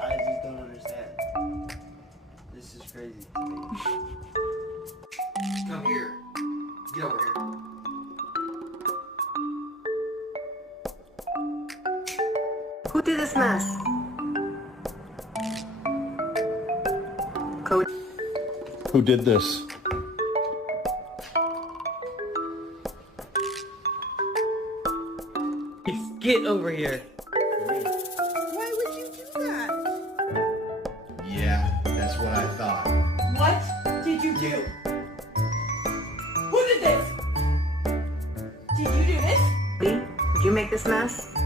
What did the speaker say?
I just don't understand. This is crazy to me. Come here. Get over here. Who did this mess? Cody. Who did this? Get over here. Why would you do that? Yeah, that's what I thought. What did you do? Who did this? Did you do this? Did you make this mess?